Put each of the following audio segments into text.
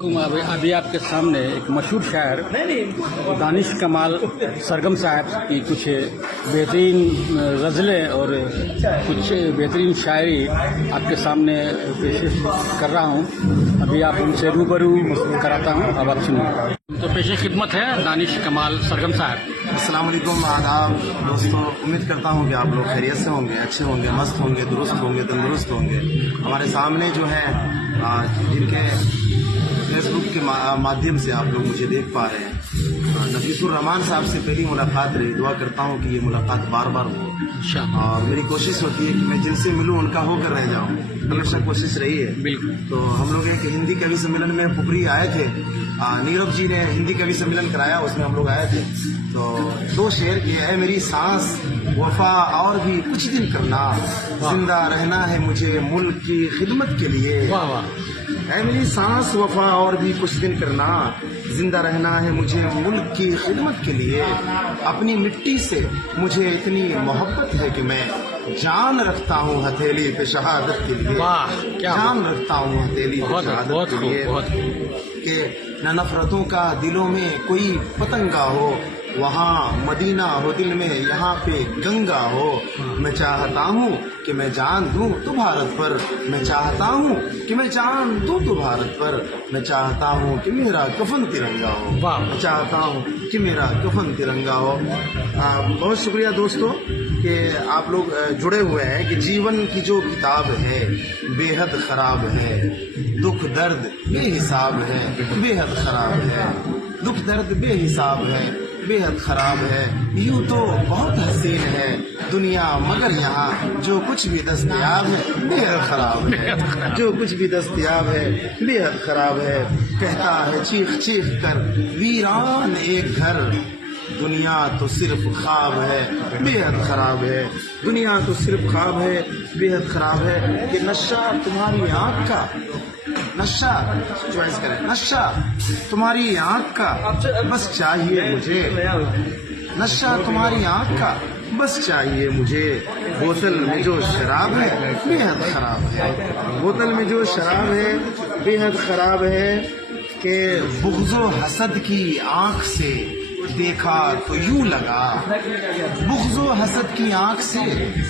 अभी आपके सामने एक मशहूर शायर दानिश कमाल सरगम साहब की कुछ बेहतरीन गज़लें और कुछ बेहतरीन शायरी आपके सामने पेश कर रहा हूँ। अभी आप उनसे रूबरू कराता हूँ, अब आप सुनिए। तो पेश खिदमत है दानिश कमाल सरगम साहब। अस्सलाम वालेकुम, आदाब दोस्तों। उम्मीद करता हूँ कि आप लोग खैरियत से होंगे, अच्छे होंगे, मस्त होंगे, दुरुस्त होंगे, तंदुरुस्त होंगे। हमारे सामने जो है जिनके फेसबुक के माध्यम से आप लोग मुझे देख पा रहे हैं, नफीसुर रहमान साहब से पहली मुलाकात रही। दुआ करता हूँ कि ये मुलाकात बार बार हो और मेरी कोशिश होती है कि मैं जिनसे मिलूं उनका होकर रह जाऊं, हमेशा कोशिश रही है। बिल्कुल। तो हम लोग एक हिंदी कवि सम्मेलन में पुपरी आए थे, नीरव जी ने हिंदी कवि सम्मेलन कराया, उसमें हम लोग आए थे। तो दो शेर किए है, मेरी सांस वफा और भी कुछ दिन करना, जिंदा रहना है मुझे मुल्क की खिदमत के लिए। वाह वाह। है मेरी सांस वफा और भी कुछ दिन करना, जिंदा रहना है मुझे मुल्क की खिदमत के लिए। अपनी मिट्टी से मुझे इतनी मोहब्बत है कि मैं जान रखता हूँ हथेली पे शहादत के लिए। वाह, क्या जान रखता हूँ हथेली पे शहादत के लिए। कि न नफरतों का दिलों में कोई पतंगा हो, वहाँ मदीना हो दिल में, यहाँ पे गंगा हो। मैं चाहता हूँ कि मैं जान दूँ तो भारत पर, मैं चाहता हूँ कि मैं जान दूँ तो भारत पर, मैं चाहता हूँ कि मेरा कफन तिरंगा हो। मैं चाहता हूँ कि मेरा कफन तिरंगा हो। बहुत शुक्रिया दोस्तों कि आप लोग जुड़े हुए हैं कि जीवन की जो किताब है बेहद खराब है, दुख दर्द बेहिसाब है, बेहद खराब है, दुख दर्द बेहिसाब है, बेहद खराब है। यूं तो बहुत हसीन है दुनिया, मगर यहाँ जो कुछ भी दस्तयाब है बेहद खराब है, जो कुछ भी दस्तयाब है बेहद खराब है। कहता है चीख चीख कर वीरान एक घर, दुनिया तो सिर्फ ख्वाब है बेहद खराब है, दुनिया तो सिर्फ ख्वाब है बेहद खराब है। कि नशा तुम्हारी आँख का, नशा चॉइस करें, नशा तुम्हारी आँख का बस चाहिए मुझे, नशा तुम्हारी आँख का बस चाहिए मुझे। बोतल में जो शराब है बेहद खराब है, बोतल में जो शराब है बेहद खराब है। कि बुग़्ज़ो हसद की आँख से देखा तो यूं लगा, बुग़्ज़ो हसद की आँख से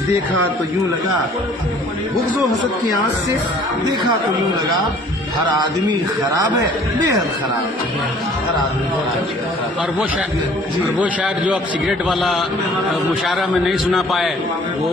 देखा तो यूं लगा, बुग़्ज़ो हसद की आँख से देखा तो यूं लगा। हर आदमी खराब है बेहद खराब है, हर आदमी खराब है। और वो शायर जो आप सिगरेट वाला मुशायरा में नहीं सुना पाए, वो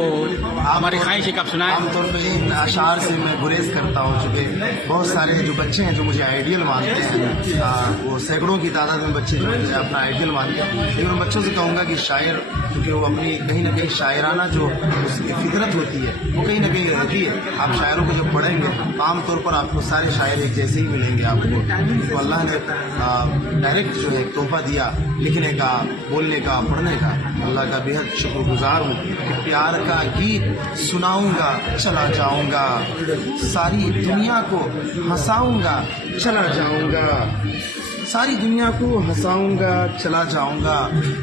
हमारी ख्वाहिश कब सुनाए। आमतौर पर इन अशार से मैं गुरेज करता हूँ, चूँकि बहुत सारे जो बच्चे हैं जो मुझे आइडियल मानते हैं, वो सैकड़ों की तादाद में बच्चे जो मुझे अपना आइडियल मानते हैं। लेकिन मैं बच्चों से कहूँगा कि शायर, क्योंकि वो अपनी कहीं ना कहीं शायराना जो उसकी फितरत होती है वो कहीं ना कहीं रहती है। आप शायरों को जब पढ़ेंगे तो आमतौर पर आपको सारे शायर एक जैसे ही मिलेंगे आपको। तो अल्लाह ने डायरेक्ट जो है तोहफा दिया लिखने का, बोलने का, पढ़ने का। अल्लाह का बेहद शुक्रगुजार हूँ कि प्यार का गीत सुनाऊंगा चला जाऊंगा, सारी दुनिया को हंसाऊंगा चला जाऊंगा, सारी दुनिया को हंसाऊंगा चला जाऊंगा।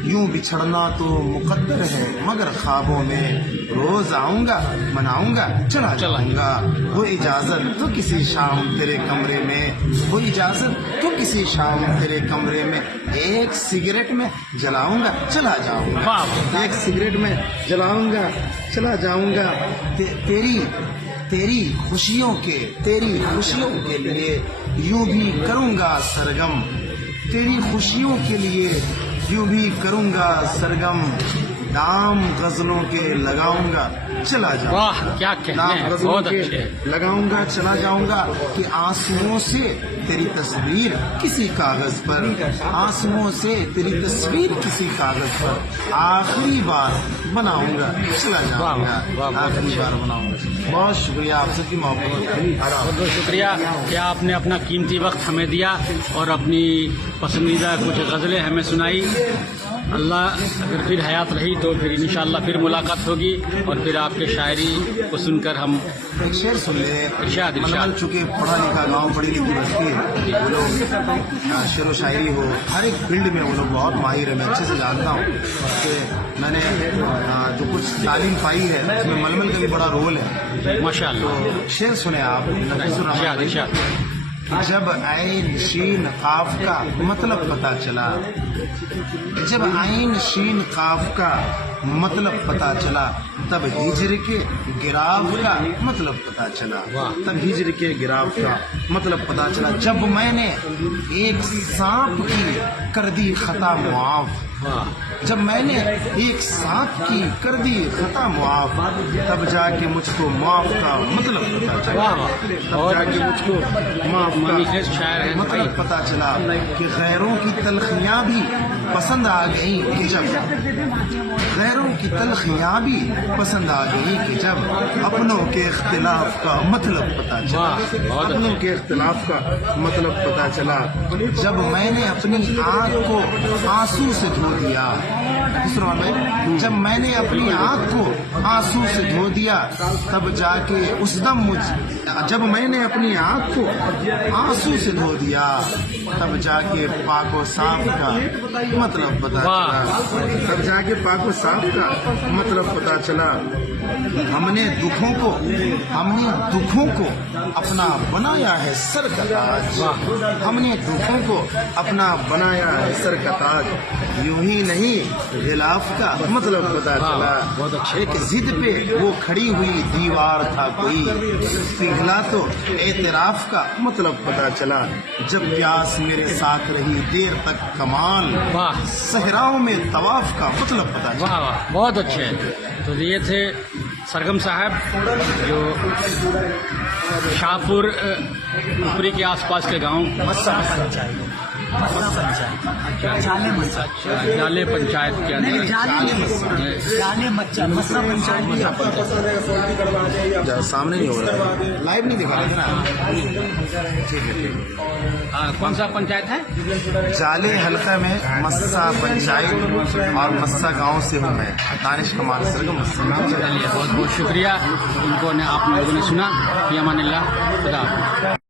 यूं बिछड़ना तो मुकद्दर है मगर ख्वाबों में रोज आऊंगा, मनाऊंगा चला जाऊंगा। वो इजाजत तो किसी शाम तेरे कमरे में, वो इजाजत तो किसी शाम तेरे कमरे में, एक सिगरेट में जलाऊंगा चला जाऊंगा, एक सिगरेट में जलाऊंगा चला जाऊंगा। तेरी खुशियों के लिए यूं भी करूंगा सरगम, तेरी खुशियों के लिए यूं भी करूंगा सरगम। नाम गजलों के लगाऊंगा चला जाऊंगा, वाह क्या कहना है, बहुत अच्छे लगाऊंगा चला जाऊंगा। कि आंसुओं से तेरी तस्वीर किसी कागज पर, आंसुओं से तेरी तस्वीर किसी कागज पर आखिरी बार बनाऊंगा चला जाऊंगा, आखिरी बार बनाऊंगा। बहुत शुक्रिया आप सबकी मोहब्बत, बहुत शुक्रिया कि आपने अपना कीमती वक्त हमें दिया और अपनी पसंदीदा कुछ गज़लें हमें सुनाई। अल्लाह अगर फिर हयात रही तो फिर इंशाअल्लाह फिर मुलाकात होगी और फिर आपके शायरी को सुनकर हम एक शेर सुन ले। इरशाद इरशाद। चूँकि पढ़ा लिखा गाँव, पढ़ी लिखी बस्ती है, वो लोग शेर व शायरी हो हर एक फील्ड में वो लोग बहुत माहिर है। मैं अच्छे से जानता हूँ कि मैंने जो कुछ तालीम पाई है उसमें मलमल का भी बड़ा रोल है माशाअल्लाह। तो शेर सुने आप। इरशाद इरशाद। کہ جب عین شین قاف کا مطلب پتہ چلا، جب عین شین قاف کا مطلب پتہ چلا تب ہجر کے گراف کا مطلب پتہ چلا، تب ہجر کے گراف کا مطلب پتہ چلا۔ جب میں نے ایک سانپ کی کر دی خطا معاف، جب میں نے ایک سانپ کی کر دی خطا معاف، تب جا کے مجھ کو معاف کا مطلب پتہ چلا، تب جا کے مجھ کو معاف کا مطلب پتہ چلا کہ غیروں کی تلخیاں بھی پسند آ گئیں کہ جب غیروں کی تلخیاں بھی پسند آ گئی کہ جب اپنوں کے اختلاف کا مطلب پتہ چلا، اپنوں کے اختلاف کا مطلب پتہ چلا۔ جب میں نے اپنی آنکھ کو آنسو سے دھو دیا، دوسرا میں جب میں نے اپنی آنکھ کو آنسو سے دھو دیا تب جا کے اس دم جب میں نے اپنی آنکھ کو آنسو سے دھو دیا تب جا کے پاک و صاف کا مطلب پتہ چلا، تب جا کے پاک و صاف کا مطلب پتہ چلا۔ ہم نے دکھوں کو اپنا بنایا ہے سر کا تاج، ہم نے دکھوں کو اپنا بنایا ہے سر کا تاج، یوں ہی نہیں غلاف کا مطلب پتہ چلا۔ ایک ضد پہ وہ کھڑی ہوئی دیوار تھا کوئی، پگھلا تو اعتراف کا مطلب پتہ چلا۔ جب پیاس میرے ساتھ رہی دیر تک کمال، صحراؤں میں طواف کا مطلب پتہ چلا۔ واہ، بہت اچھے۔ تو یہ تھے سرگم صاحب جو شاہپور اوپری کے آس پاس کے گاؤں جالے پنچایت کے اندر سامنے نہیں ہو رہا ہے، لائیو نہیں دکھا رہے نا، ٹھیک ہے۔ کون سا پنچایت ہے؟ جالے حلقہ میں مسا پنچایت اور مسا گاؤں سے ہوں میں، دانش کمال سرگم مسا۔ چلیے، بہت بہت شکریہ، ان کو آپ لوگوں نے سنا۔ فی امان اللہ، خدا حافظ۔